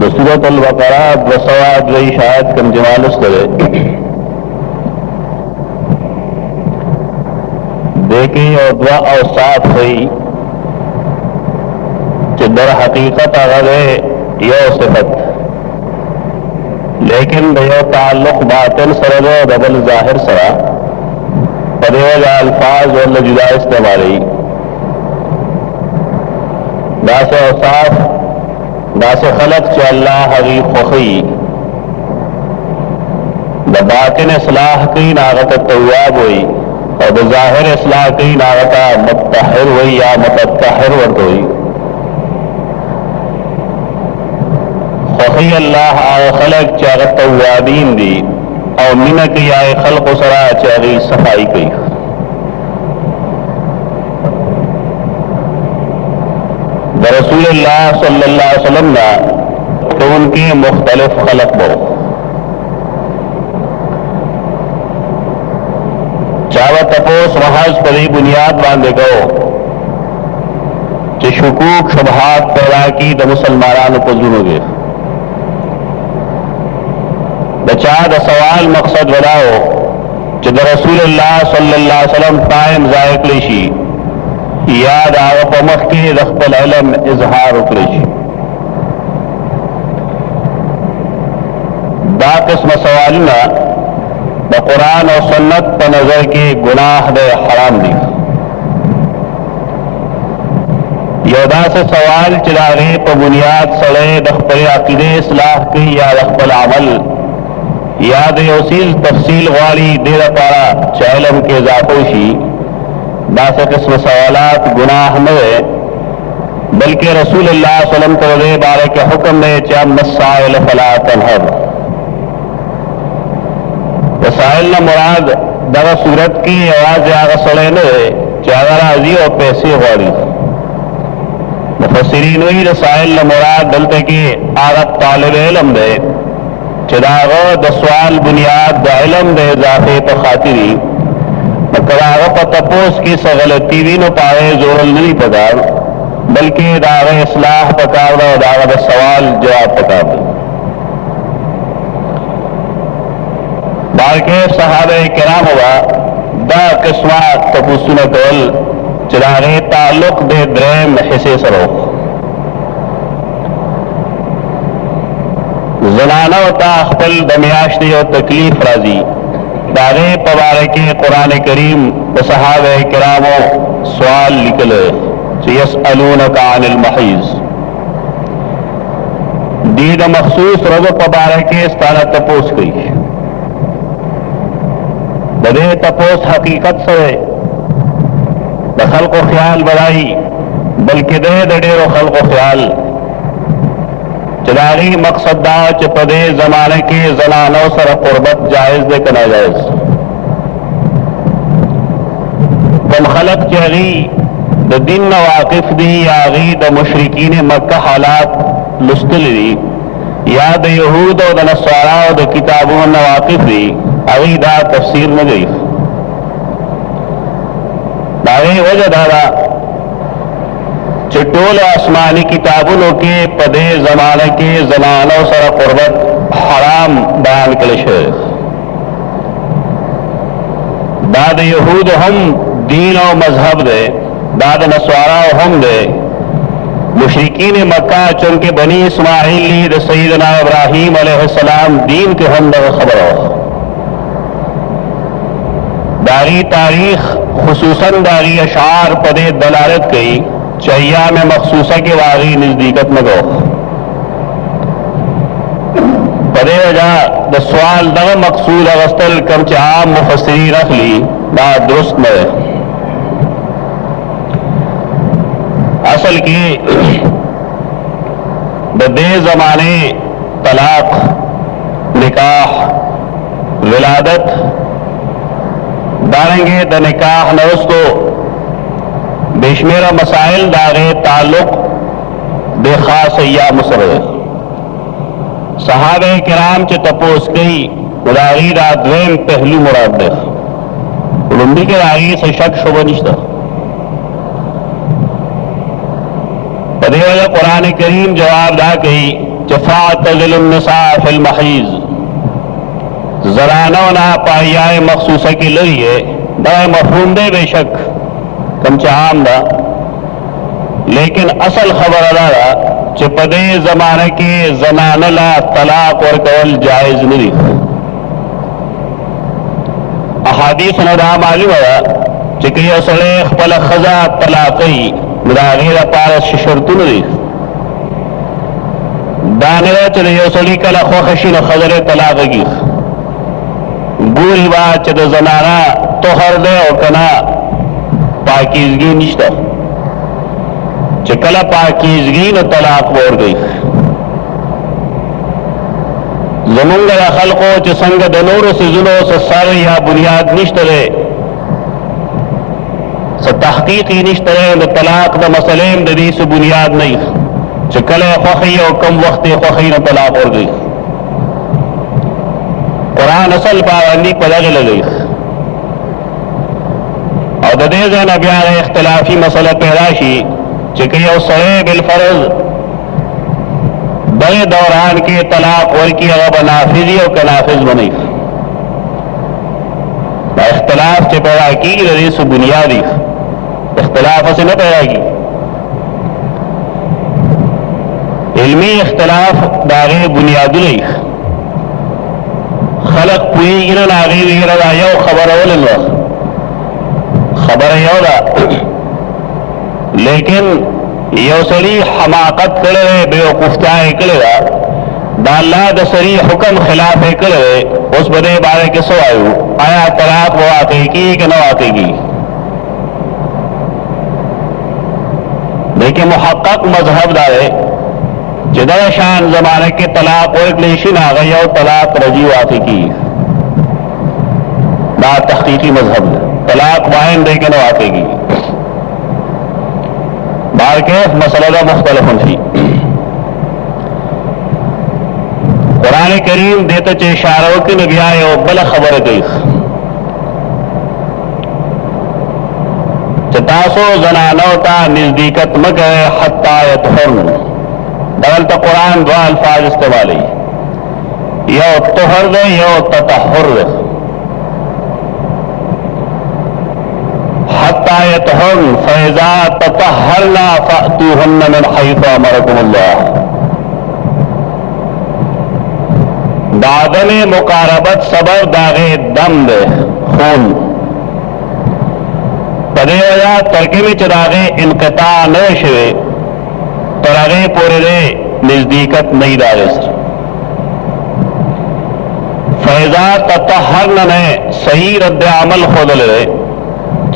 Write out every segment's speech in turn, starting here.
सूरत अल-बकरा 202 शायद कम जमाल करे देखी और दुआ और साफ हुई कि दर हकीकत अगर यो सिफत लेकिन यो ताल्लुक बातिन सर डबल जाहिर सरा पदेवजा अल्फाज और जुदा इस्तेमाली दास औसाफ दास खलक च अल्लाह हरी खुखी द बातिन इस्लाह की नागत तव्वाब हुई और द जाहिर इस्लाह की नागता मुत्तहिर हुई या मुतत्तहिर वर्त हुई। खुखी अल्लाह आए खलक चागत तव्वाबीन दी और मिन की आए खल्क सरा चागी सफाई की। रसूलुल्लाह सल्लल्लाहु अलैहि वसल्लम ना तो उनकी मुख्तलिफ खलक बो चावा तपोस महज परी बुनियाद बांधे गो कि शुकूक शुबहात पैदा की द मुसलमानान पजुनोगे बचा द सवाल मकसद बनाओ कि द रसूलुल्लाह सल्लल्लाहु अलैहि वसल्लम टाइम जायक लेशी याद आव पमख के रखबल इलम इजहार उकलेशी दा किस्म सवालना ब कुरान और सुन्नत पर नजर के गुनाह दे हराम दी यदा से सवाल चिरागे पर बुनियाद सड़े रखबल अकीदे इस्लाह की या रखबल अमल याद उसील तफसील वाली देर पारा चालम के जापोशी दास किस्म सवालात गुनाह न बल्कि रसूलुल्लाह सल्लल्लाहु अलैहि वसल्लम तोरे बारे के हुक्म ने चा मसाइल फला तनहर वसाइल न मुराद दवा सूरत की आवाज आग सड़े न चागर आजी और पैसे वाली मुफस्सिरीन वही रसाइल न मुराद दलते की आगत तालिब इल्म दे चिरागो द सवाल बुनियाद द इल्म दे इजाफे पर खातिरी कराग पर तपोस की सगलती भी न पाए जोरल नहीं पकार बल्कि दाग इस्लाह पकार दो दाग सवाल जवाब पकार दो बालके सहाबे किराम हुआ दा किस्मा तपुसुन कल चिरागे ताल्लुक दे द्रेम हिस्से सरो जनाना होता अखबल दमियाश्ती और तकलीफ राजी दागे पवारे के कुरान करीम सहाबे किरामो सवाल निकले यसअलूनका अनिल महीज दीद मखसूस रजो पवारे के स्थाना तपोस गई बदे तपोस हकीकत से दखल को ख्याल बढ़ाई बल्कि दे दडेरो खल को ख्याल चिरागी मकसद दा चपदे जमाने के जनानों सर कुर्बत जायज दे कना जायज बम खलक चली द दिन वाकिफ दी यागी द मुशरिकीन मक्का हालात मुस्तली या द यहूद और द नस्वारा और द किताबों नवाकिफ दी अगी दा तफसीर में गई दावे वजह दादा चिटोल आसमानी किताबों के पदे जमाने के जनानों सर कुर्बत हराम बयान कलिश दाद यहूद हम दीन और मजहब दे दाद नस्वारा हम दे मुशरिकीन मक्का चुनके बनी इस्माइल द सैयदना इब्राहीम अलैहिस्सलाम दीन के हम खबर हो दारी तारीख खुसूसन दारी अशार पदे दलालत कई चैया में मखसूसा के वागी नजदीकत में गो पदे वजह द सवाल दग मकसूद अगस्तल कम चाम मुफस्सिरी रख ली ना दुरुस्त में असल की बदे जमाने तलाक निकाह विलादत दारेंगे द निकाह नवस्तो बेशमेरा मसाइल दागे ताल्लुक बेखास या मुसर सहाबे किराम च तपोस कई उदागी राद्वेम पहलू मुराद दे लुम्बी के रागी से शक शुभ निश्ता पदे वाला कुरान करीम जवाब दा कही فاعتزلوا النساء في المحيض زنانوں نا پایائے مخصوصہ کی لری ہے دا مفہوم دے بے شک کم عام دا لیکن اصل خبر ادا چې په دې زمانه کې زنانه لا طلاق ورکول جائز نه دي. احادیث نه دا معلومه ده چې که یو سړی خپله ښځه طلاقوي نو د هغې لپاره شرطونه دي. دا نه ده چې د یو سړي کله خوښه شي نو ښځه یې طلاق کړي. ګوري به چې د زنانه طهر دی او که نه پاکیزګي نشته. چې کله پاکیزګي نو طلاق ورکوي. زمونږ د خلقو چې څنګه د نورو څیزونو څه سر یا بنیاد نشته دی څه تحقیق یې نشته دی د طلاق د مسلې هم د دې څه بنیاد نه وي چې کله یې خوښوي او کم وخت یې خوښوي نو طلاق ورکوي. قرآن اصل پابندي په دغې لګوي او د دې ځای نه بیا اختلافي مسله پیدا شي چې که یو سړی بالفرض دغه دوران کې طلاق ورکړي هغه به نافظ وي او که نافظ به نه وي. دا اختلاف چې پیدا کېږي د دې څه بنیاد وي. اختلاف هسې نه پیدا کېږي. علمي اختلاف د هغې بنیادونه وي. خلق پوهېږي نه د هغې ویره دا یو خبره ولې نو خبره یو ده لیکن یو سړي حماقت کړی دی بېوقوفتیا یې کړې ده د الله د صریح حکم خلاف یې کړی دی. اوس په دې باره کې څه وایو آیا طلاق به واقع کېږي که نه واقع کېږي؟ لیکن محقق مذهب دا دی چې دغه شان زمانه کې طلاق ورکړلی شي نو هغه یو طلاق رجعي واقع کېږي. دا تحقیقي مذهب دی. طلاق باین دی که نه واقع کېږي؟ بارکیف مسئلہ مختلف فی. قرآن کریم دیتا چه اشارو کی نبی آئے و بلا خبر گئی چتاسو زنانو تا نزدیکت مکرے حتی یطہرن. دلتا قرآن دعا الفاظ استعمالی یو طہر دے یو تطہر دے. حتی یطہرن فاذا تطہرنا فأتوہن من حیث امرکم اللہ. دادن مقاربت صبر داغے دم دے خون پدے وجہ ترکی میں چراغے انقطاع نہ شوے تراغے پورے دے نزدیکت نہیں داغے سر. فاذا تطہرن نے صحیح رد عمل خود لے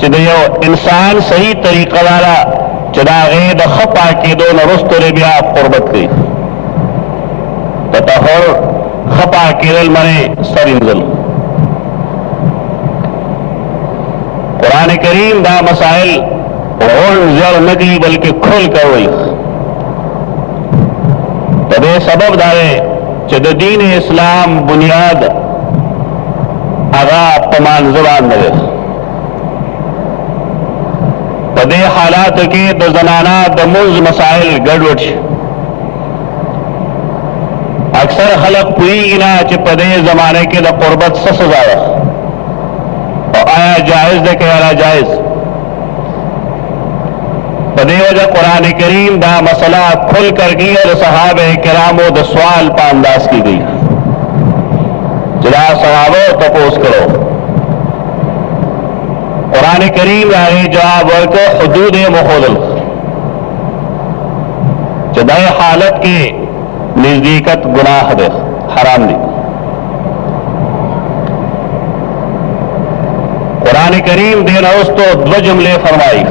چې د یو انسان صحیح طریقه داره چې د هغې د ښه پاکېدو نه وروسته بیا قربت کوي. تطهر ښه پاکېدل منې سر انځل. قرآن کریم دا مسائل غونډ زیړ نه دي بلکې کھل کر وایي. د دې سبب دا دی چې د دین اسلام بنیاد هغه په مانځه باندې دی. په دې حالاتو کې د زنانا د منځ مسائل ګډوډ شي. اکثر خلق پوهېږي نه چې په دې زمانه کې د قربت څه سزا ده او آیا جائز ده که یا ناجائز. په دې وجه قرآن کریم دا مسله کھل کر گئی اور صحابه کرامو د سوال په انداز کی گئی چې دا صحابه تپوس کړو. قرآن کریم راغی جواب ورکو حدود مخودل چې دای حالت کې نزدیکت گناہ ده حرام دی. قرآن کریم دین اوستو دو جملے فرمائی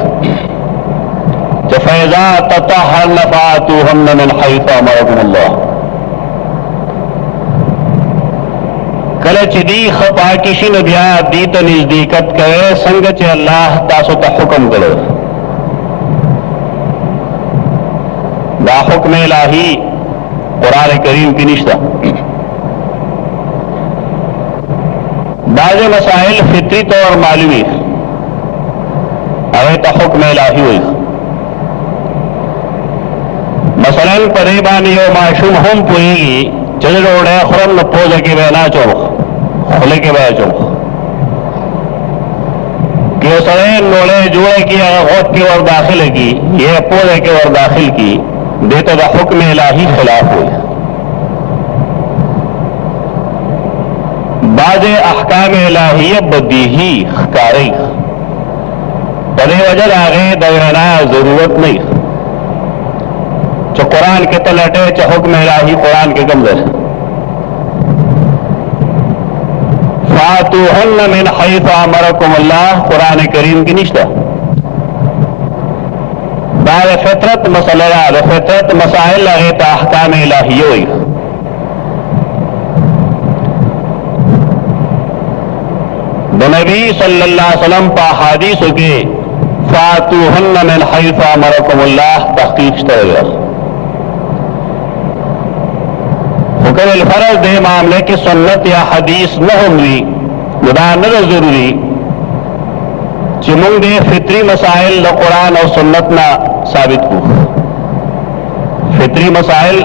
چې فاذا تطهرن فاتوهن من حيث امركم الله. کله چې دی خپا کې شي نو بیا دې ته نزدېکت کوي څنګه چې الله تاسو ته حکم کړو. دا حکم الهي قرآن کریم کې نشته. بعض مسائل فطری طور معلومی هغه ته حکم الهي وایي. مثلا مثلا پدې باندې یو ماشوم هم پوهیږي چې ډوډۍ خورم نو پوزه کې به نه اچوم خوله کې به اچوم که یو سړی ډوډۍ جوړه کړي هغه غوږ کې ور داخله کړي یا پوزه کې ور داخل کړي دې ته د حکم الهي خلاف وایي بعض احکام الهیه بدیهی ښکاري په دې وجه د هغې د وینا ضرورت نه چې قرآن کې ته لټې چې حکم الهي قرآن کې کوم دی فاتوهن من حيث امركم الله قرآن کریم کې نشته دا د فطرت مسله ده د فطرت مسائل هغې ته احکام الهیه وایي د نبی صلی الله علیه وسلم په احادیثو کې فاتوهن من حيث امركم الله تحقیق شته دی حکم الفرض دې معاملے کې سنت یا حدیث نه هم وي نو دا نه ضروري چې موږ دې فطري مسائل د قرآن او سنت نه ثابت کړو فطري مسائل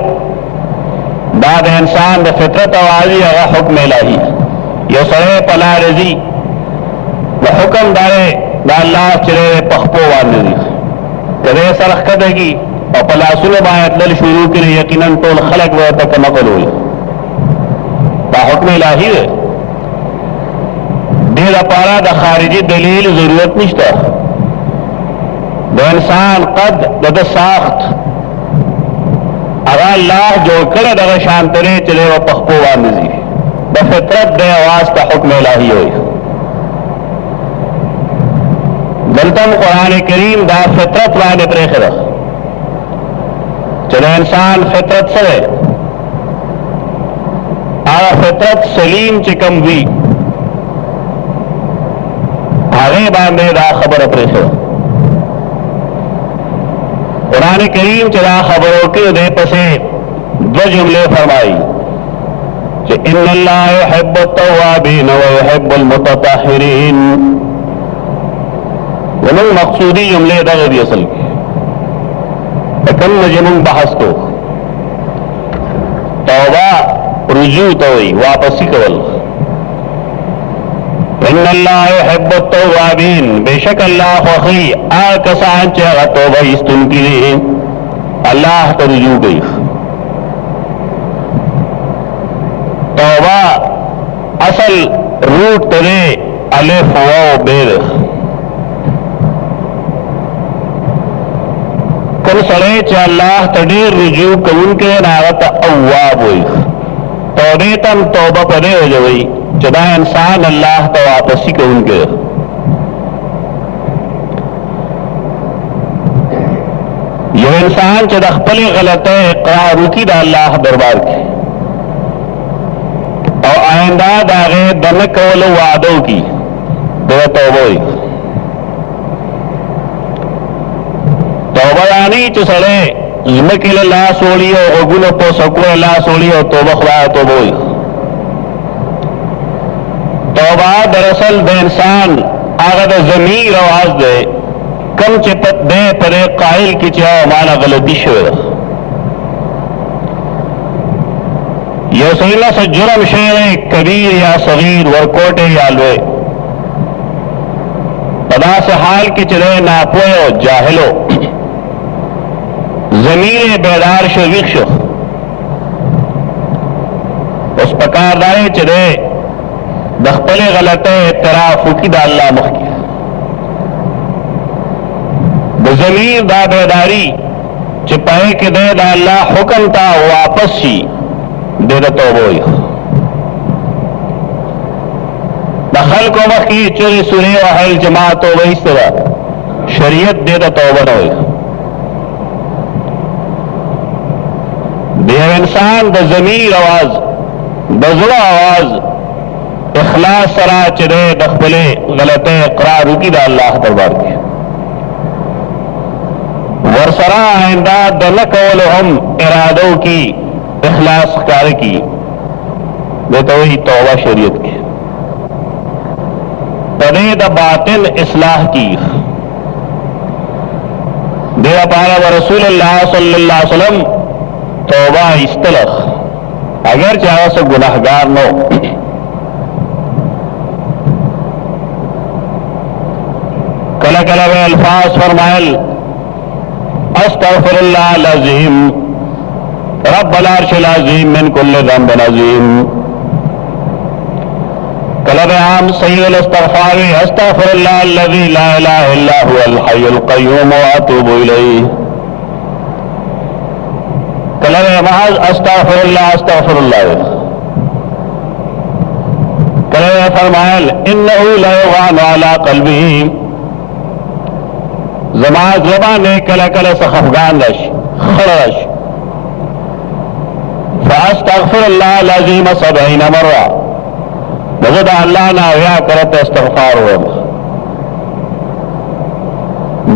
دا د انسان د فطرت او عادي هغه حکم الهي یو سړی په لارې ځي د حکم دارې د الله چې په خپو باندې دي که دی سر ښکته کي او په لاسونو باندې تلل شروع کړي یقینا ټول خلک به ورته کمقل وایي دا حکم الهي دی دې لپاره د خارجي دلیل ضرورت نشته د انسان قد د ده ساخت هغه الله جوړ کړی دغه شانترې چې دی په خپو باندې ځي د فطرت د اواز ته حکم الهي وایي دلته قرآن کریم دا فطرت باندې پرېښې ده چې د انسان فطرت څه دی هغه فطرت سلیم چې کوم وي هغې باندې دا خبره پرېښې ده قرآن کریم چې دا خبرو کې دی پسې دوه جملې فرمایي کہ ان اللہ يحب التوابین ويحب المتطہرین ومن مقصودی جملے دا غیر اصل کی لیکن نجمون بحث کو توبہ رجوع توئی واپسی کول ان اللہ يحب التوابین بے شک اللہ خوخی آکسان چاہا توبہ استن کی اللہ تا رجوع گئی توبہ اصل روٹ ترے الف واو بیر کم سڑے چا اللہ تدیر رجوع کون کے ناغت اواب ہوئی توبے تم توبہ پدے ہو جوئی چدا انسان اللہ تا واپسی کون کے یہ انسان چدا خپل غلط اقرار کی دا اللہ دربار کی اور آئندہ داغے دن کول وعدوں کی دو توبوئی توبہ یعنی چسڑے زمکل اللہ سوڑی اور غگل پو سکو اللہ سوڑی اور توبہ خدا توبوئی توبہ دراصل دے انسان آغد ضمیر آواز دے کم چپت دے پرے قائل کی چاہو مانا غلطی شوئے یو سیلہ سے جرم شعر کبیر یا صغیر ورکوٹے یا لوے پدا سے حال کی چلے ناپوئے و جاہلو ضمیر بیدار شو ویخ شو اس پکار دائے چلے دخپل غلطے اعتراف کی دا اللہ مخی دا ضمیر دا بیداری چپائے کے دے دا اللہ حکم تا واپس شی دے دا توبوئی دا خلق و مخی چوری سوری و حیل جماع توبوئی سرا شریعت دے دا توبہ نوئی دے انسان دا ضمیر آواز دا ذرا آواز اخلاص سرا چرے دخبلے غلط اقرار کی دا اللہ دربار کی ورسرا آئندہ دا نکول ہم ارادوں کی اخلاص کار کی دیتا وہی توبہ شریعت کی تدید باطن اصلاح کی دیتا پارا و رسول اللہ صلی اللہ علیہ وسلم तौबा इस्तलख अगर चाहे से गुनाहगार नो कला कला वे अल्फाज फरमायल अस्तगफिरुल्लाह अज़ीम रब्बल अर्शिल अज़ीम मिन कुल्लि ज़ंबिन अज़ीम कलब आम सय्यदुल इस्तिग़फ़ार अस्तगफिरुल्लाह अल्लज़ी ला इलाहा इल्ला हुवल हय्युल क़य्यूम व अतूबु इलैहि कलब महज़ अस्तगफिरुल्लाह अस्तगफिरुल्लाह कलब फरमायल इन्नहु ला युग़ानु अला क़ल्बी ज़मात ज़बान कला कला से खफगान रश खड़श फ़अस्तग़फिरुल्लाह अज़ीम 70 मर्रा मज़द अल्लाह ना या करत इस्तिग़फ़ार हो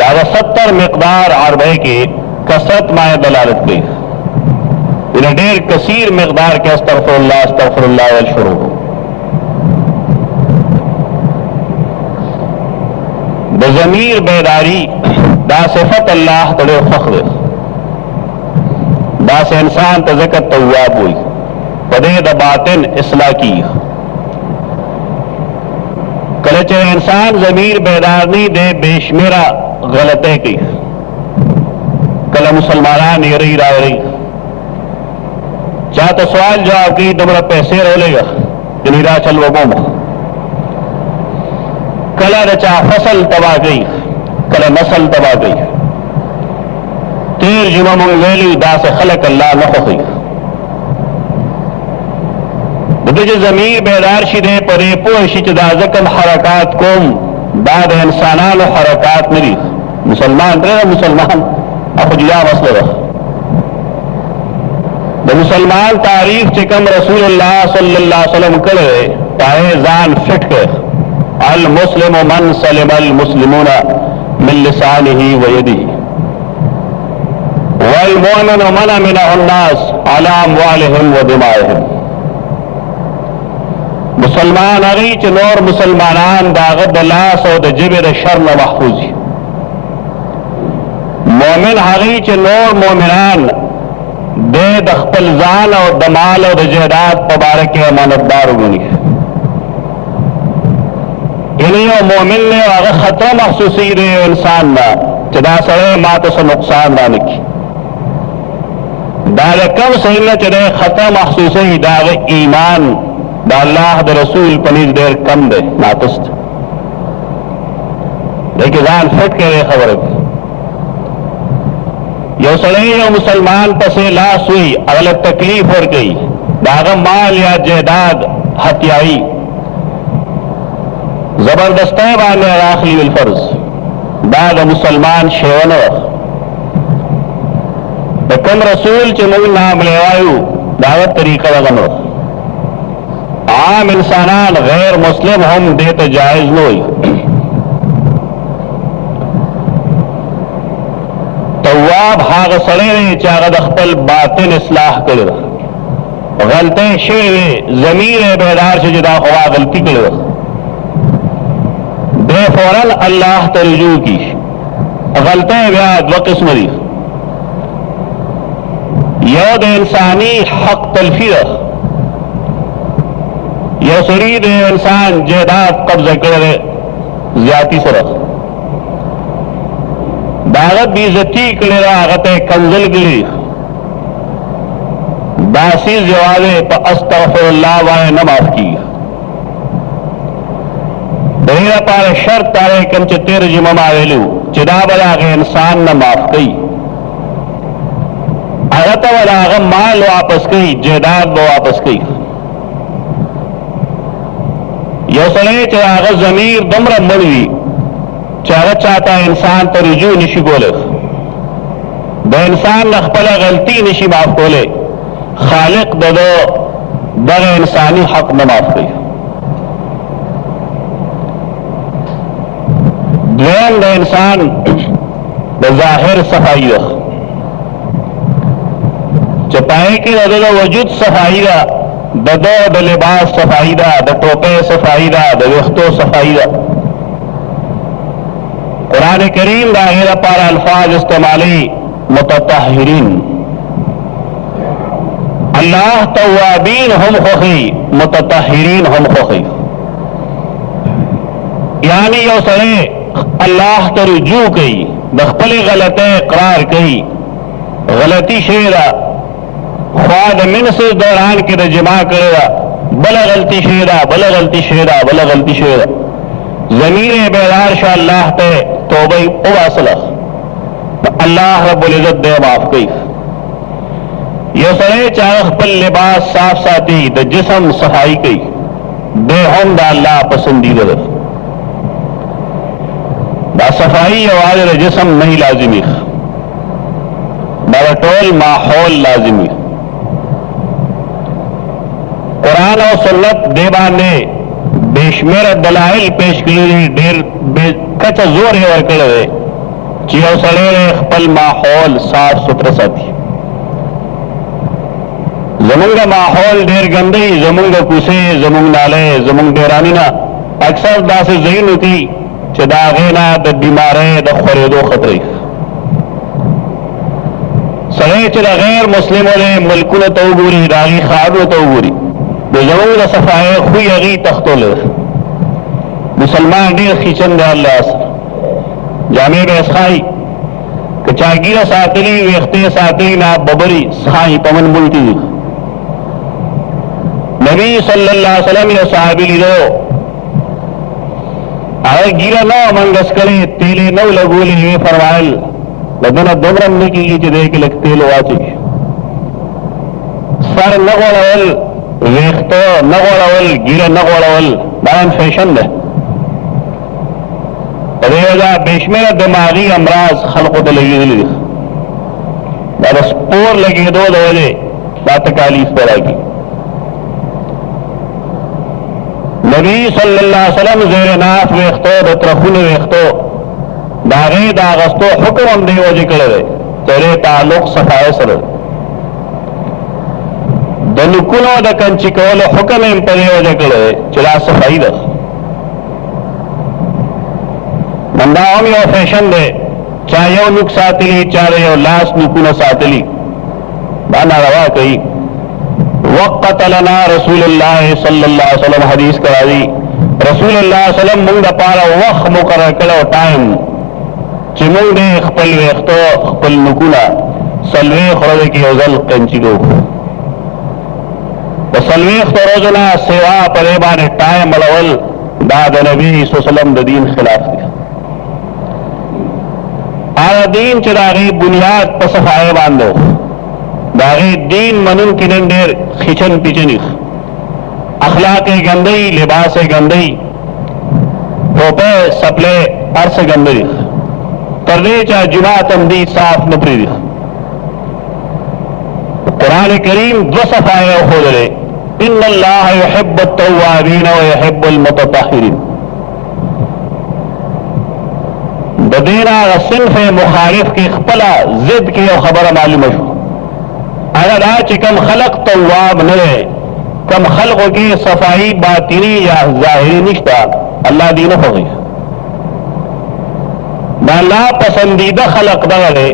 दादा 70 मिक़दार अरबे की कसरत माए दलालत की इन्हें ढेर कसीर मिक़दार के अस्तग़फिरुल्लाह वल शुरू बज़मीर बेदारी दा सिफत अल्लाह तड़े फ़ख्र दा से इंसान तज़क्कर तव्वाब हुई पदे द बातिन इस्लाह की कलचे इंसान ज़मीर बेदार नहीं दे बेशमेरा गलते की कल मुसलमान ये रही राय रही चाह तो सवाल जवाब की तुम्हारा पैसे रोलेगा जनीरा चल वो बोम कला रचा फसल तबाह गई कला नस्ल तबाह गई तीर जुमा मंगवेली दा से खलक अल्लाह न खुई जो जमीर बेदार शिदे परे पोशी चदाजकम हरकात कोम बाद इंसानान हरकात मेरी मुसलमान रहे मुसलमान अफजुआ मसला मुसलमान तारीफ चिकम रसूलुल्लाह सल्लल्लाहु अलैहि वसल्लम करे पाए जान फिट के अल मुस्लिम मन सलिम अल मुस्लिमूना मिन लिसानिही व यदिही वल मुमिनु मन अमिनहु अन्नास अला अमवालिहिम व दिमाइहिम मुसलमान अगीच नौर मुसलमानान दागद लास और जिबिर शर्म महफूजी मोमिन हगीच नौर मोमिनान दे दख्पल जान और दमाल और जहदात पबारक अमानतदार गुनी इन्हीं मोमिन ने अगर खतरा महसूसी दे इंसान ना चदा सड़े मात से नुकसान ना निकी दाग कम सही न चढ़े खतरा महसूसी दाग ईमान दा अल्लाह द रसूल पनीज देर कम दे नातस्त लेकिन जान फिट के रे खबर यो सड़े यो मुसलमान पसे लाश हुई अगल तकलीफ हो गई दागम माल या जयदाद हत्याई जबरदस्त बाने आखिरी बिल फर्ज बाद मुसलमान शेवन कम रसूल चमुल नाम लेवायु दावत तरीका लगनो आम इंसानान गैर मुस्लिम हम देते जायज नोई तवाब हाग सड़े ने चागद अख्तल बातिन इस्लाह कर गलते शेर जमीर बेदार से जुदा हुआ गलती कर बेफौरन अल्लाह तरजू की गलते व्याद व किस्मरी यौद इंसानी हक तलफी यह शरीर इंसान जयदाद कब्जा कर ज्यादा से रख दागत बेइज्जती करे आगत कंजल गिरी बासी जवाबे पर अस्तगफिरुल्लाह वाले न माफ की देरा पारे शर्त तारे कम च तेरे जुमा मारेलू चिदा बला के इंसान न माफ कई आगत वाला आगम माल वापस कई जयदाद वो वापस कई योसले चाग जमीर दुमरा मणवी चागत चाहता इंसान तो रुजू निशी बोले ब इंसान नखपला गलती निशी माफ बोले खालिक दो दर इंसानी हक न माफ गई द्वैन द इंसान बज़ाहिर सफाई चपाए के दो वजूद सफाई ददो द लिबास सफाई द टोपे सफाई द वख्तो सफाई कुरान करीम दाहिरा पारा अल्फाज इस्तेमाली मुतत्तहिरीन अल्लाह तवाबीन हम खोखी मुततहिरीन हम खोखी यानी यो सड़े अल्लाह तो रुजू कई दखपली गलते करार कई गलती शेरा ख्वाद मिन से दौरान के जमा करेगा बला गलती शेरा बला गलती शेरा बला गलती शेरा जमीर बेदार शाह अल्लाह पे तौबा उवासला तो अल्लाह रब्बुल इज्जत दे माफ कई यो सरे चाह पल लिबास साफ साथी द जिसम सफाई कई दे हम दा अल्लाह पसंदीदा दा सफाई आवाज जिसम नहीं लाजिमी बारा टोल माहौल लाजिमी कुरान और सुन्नत देवाने बेशमेर दलाइल पेश करी ढेर कचा जोर है और कड़े चियो सड़े पल माहौल साफ सुथरा साथी जमुंगा माहौल ढेर गंदई जमुंगा कुसे जमुंग नाले जमुंग डेरानी ना अक्सर दास जहीन होती चदागेना द बीमारे द खरेदो खतरे सड़े चला गैर मुस्लिमों ने मुल्कुन तौगूरी रागी खादो तौगूरी जमुंग द सफाए खुई अगी तख्तोल मुसलमान ढेर खींचन दे अल्लाह जामे बेसखाई कचागीरा सातली वेख्ते सातली ना बबरी साई पवन मुल्ती नबी सल्लल्लाहु अलैहि वसल्लम या साहबी लीदो अरे गिरा ना मंगस करे तेले नौ लगोली ये फरमाइल लदना दोमरम ने की दे के लग तेल वाची सर नगोड़वल वेख्तो नगोड़वल गिरा नगोड़वल बायन फैशन दे रेजा बेशमेर दिमागी अमराज खलको तो लगी दिली बस पोर लगी दो वजह बात तकालीफ पर आएगी नबी सल्लल्लाहु अलैहि वसल्लम ज़ेर नाफ वेख्तो दत्रखुन वेख्तो दागे दागस्तो हुक्म हम दे वजह करे तेरे ताल्लुक सफाए सर दनुकुनो द कंचिकोल हुक्म हम परे वजह करे चला सफाई द मंदाओं में फैशन दे चाहे यो नुक सातली चाहे यो लाश नुकुन सातली बाना रवा कही वक़्त लना रसूलुल्लाह सल्लल्लाहु अलैहि वसल्लम हदीस कराई रसूलुल्लाह सल्लम मुंग पारा वक्त मुकर्रर करो टाइम चिमुंग दे खपल वेख्तो खपल नुकुला सलवे खरोदे की ओजल कंचिलो सलवे खरोजना सेवा परेबान टाइम अलवल दाद नबी सल्लम दीन खिलाफ दिया आला दीन चरागी बुनियाद पर सफाए बांधो दागी दीन मनन की नंदेर खिचन पिचनी अखलाक गंदई लिबास गंदई टोपे सपले अर्स गंदई करने चाहे जुमा तमदी साफ नपरी कुरान करीम दो सफाए खोद ले इन्नल्लाह युहिब्बु तव्वाबीन व युहिब्बुल मुततहिरीन बदीना सिंफ मुखालिफ की खपला जिद की खबर मालूम है अगर आज कम खलक तवाब न कम खल्क की सफाई बातिनी या जाहिरी निश्ता अल्लाह दीन हो गई ना पसंदीदा खलक दे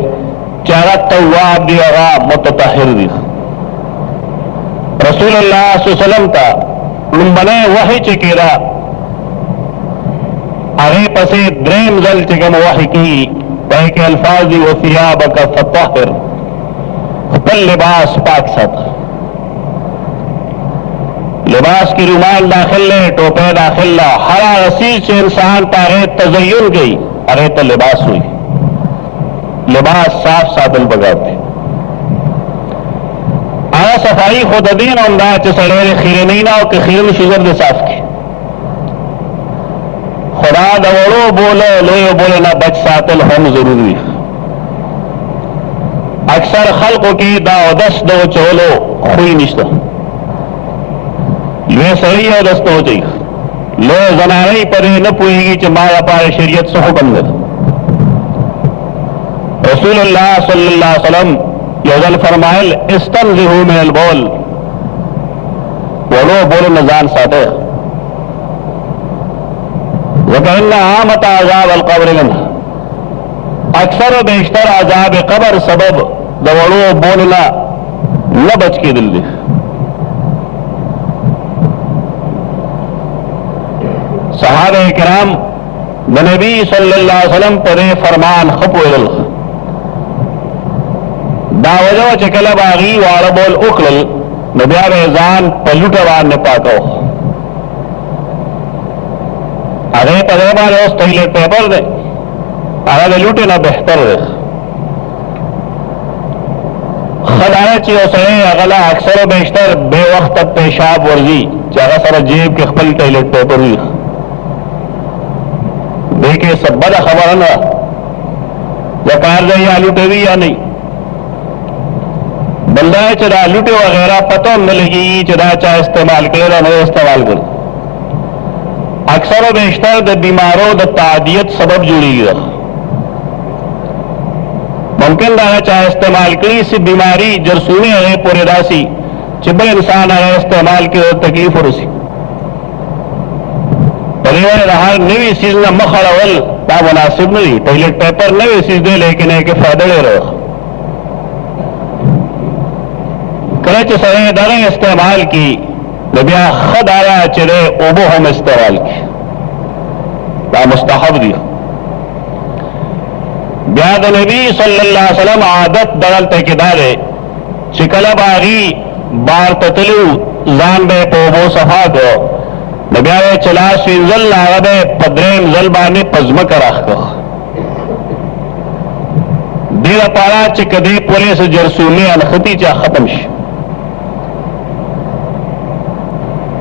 चारा तवाब दिया मुततहिर दी रसूलुल्लाह सल्लल्लाहु अलैहि वसल्लम का बने वही चिकेरा अरे पसे द्रेम जल चिकम वही की कह के अल्फाज दी वसियाब का फताहिर पल लिबास पाक साथ लिबास की रुमाल दाखिल ले टोपे दाखिल ला हरा रसीद से इंसान पागे तजय्युन गई अरे तो लिबास हुई लिबास साफ साधन बगाते आया सफाई खुदीन अंदाज सड़े खीरे नहीं ना हो कि खीरे में शुगर दे साफ की खुदा दवड़ो बोलो लोयो बोले ना बच सातल हम जरूरी अक्सर खल्कों की दावदस दो चोलो खुई निश्ता वे सही और दस्त हो चाहिए लो जनारे परे न पुएगी चमाया पाए शरीयत से हुक्म दे रसूलुल्लाह सल्लल्लाहु अलैहि वसल्लम यजल फरमाइल इस्तंज़िहु मिनल बौल बोलो बोलो नजान साथे वकन्ना आमत आजाब अल कब्र लना अक्सर बेशतर आजाब कब्र सबब दवड़ो बोलना न बच के दिल दे। सहाबे किराम नबी सल्लल्लाहु अलैहि वसल्लम पर फरमान खपोल दावजो चकल बागी वाला बोल उकल नबिया रेजान पलुटवान ने पाको अरे पदे बारे उस टॉयलेट पेपर दे अगर लूटे ना बेहतर दे खदाया ची उसने अगला अक्सर बेशतर बेवक्त पेशाब वर्जी चाहे सारा जेब के खपल टॉयलेट पेपर हुई देखे सब बड़ा खबर है ना जकार दे या लूटे भी या नहीं बंदा चरा लूटे वगैरह पता मिलेगी चरा चाहे इस्तेमाल करे या नहीं इस्तेमाल करे अक्सर बेशतर द बीमारों द तादियत सबब जुड़ी मुमकिन रहा चाहे इस्तेमाल करी सी बीमारी जरसूनी है पूरे दासी चिबल इंसान है इस्तेमाल की तकलीफ और उसी परिवार रहा नवी चीज न मखड़वल ना मुनासिब नहीं टॉयलेट पेपर नवी चीज दे लेकिन एक फायदे ले रहो करच सरे दर इस्तेमाल की नबिया खद आया चले ओबो हम इस्तेमाल की ना मुस्तहब दिया ब्याद नबी सल्लल्लाहु अलैहि वसल्लम आदत दरल तकिदारे चिकला बागी बार ततलू जान बे पोबो सफा दो नबिया चला स्विंजल नागबे पद्रेम जलबाने पजम कराख को देर पारा चिकदे पूरे से जरसूनी अनखती चा खत्म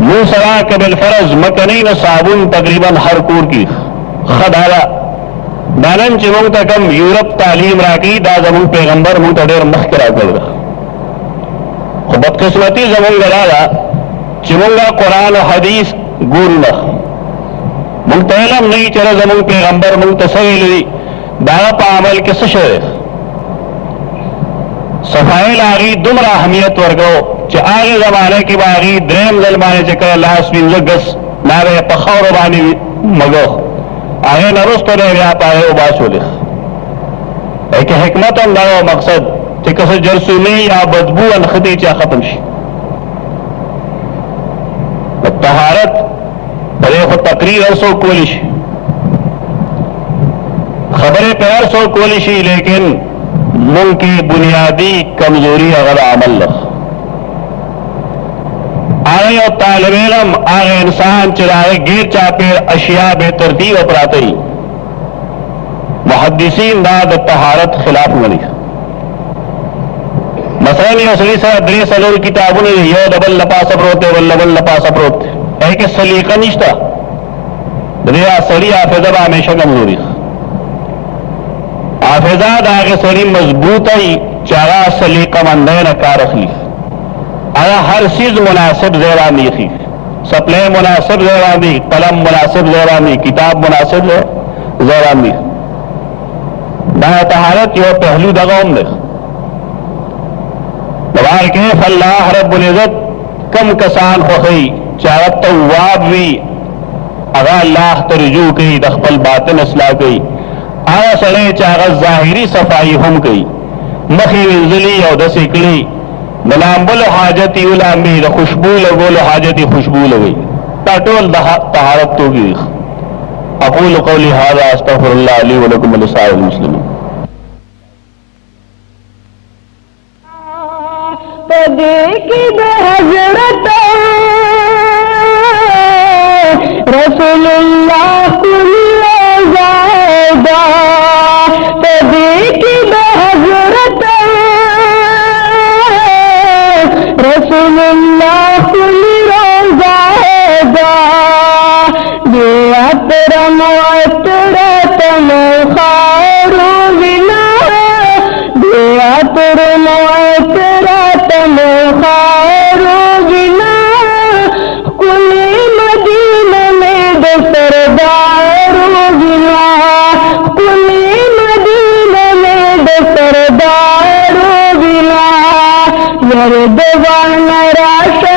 मुंह सरा के बिलफरज मकनी न साबुन तकरीबन हर कूर की खदाला दानन चिमुंग तकम यूरोप तालीम राकी दा जमुंग पैगंबर मुंग तडेर मखकरा कर बदकिस्मती जमुंग गलाला चिमुंगा कुरान और हदीस गुरना मुंग तहलम नहीं चला जमुंग पैगंबर मुंग तसवीली दावा पामल के सशर सफाई लागी दुमरा अहमियत वर्गो च आगे जमाने की बागी द्रेम जलमाने चकर लाश गस नावे पखौर बानी मगो आगे नरुस्त ने व्याप आए उबाशोले एक हिकमत अंदारो मकसद चिकस जरसूनी या बदबू अनखती चा खत्म शी तहारत बड़े खुद तकरीर सो कोलिश खबरें पैर सो कोलिशी लेकिन मुल्क की बुनियादी कमजोरी अगर अमल आगे और तालिब इल्म आगे इंसान चलाए गिर चापे अशिया बेतरतीब अपराते ही मुहद्दिसीन दाद तहारत खिलाफ मनी मसलन असली से द्रे सलोल किताबों ने यो डबल लपा सपरोते वल्लबल लपा सपरोते है कि सलीका निश्ता द्रिया सड़ी आफेजा हमेशा कमजोरी आफेजाद आगे सड़ी मजबूत ही चारा सलीका मंदे न कार रखली आया हर चीज मुनासिब जेरानी थी सप्ले मुनासिब जेरानी कलम मुनासिब जेरानी किताब मुनासिब जेरानी ना तहारत यो पहलू दगाम ने दबार के अल्लाह रब्बुल इज्जत कम कसान खोई चारत तवाब भी अगा अल्लाह तरजू की दखपल बातिन असला गई आया सड़े चागत जाहिरी सफाई हम गई मखी विजली और दसिकड़ी नलाम्बुल हाजती उलामी खुशबू लगोल हाजती खुशबू लगी ताटोल तहारत तो की अकूल कौली हाज़ा अस्तग़फिरुल्लाह ली व लकुम व लिसाइरिल मुस्लिमीन देखी दे हजरत रसूलुल्लाह कुल्ले ज़ादा तो देखी दे हजरत रसूलुल्लाह कुल्ले ज़ादा दिया तेरा मुअत्तरा तनो खारू बिना दिया तेरे मुअत्तरा खारो बिना कुली मदीना में दो सरदारो बिना कुली मदीना में दो सरदारो बिना यार दीवाना राशा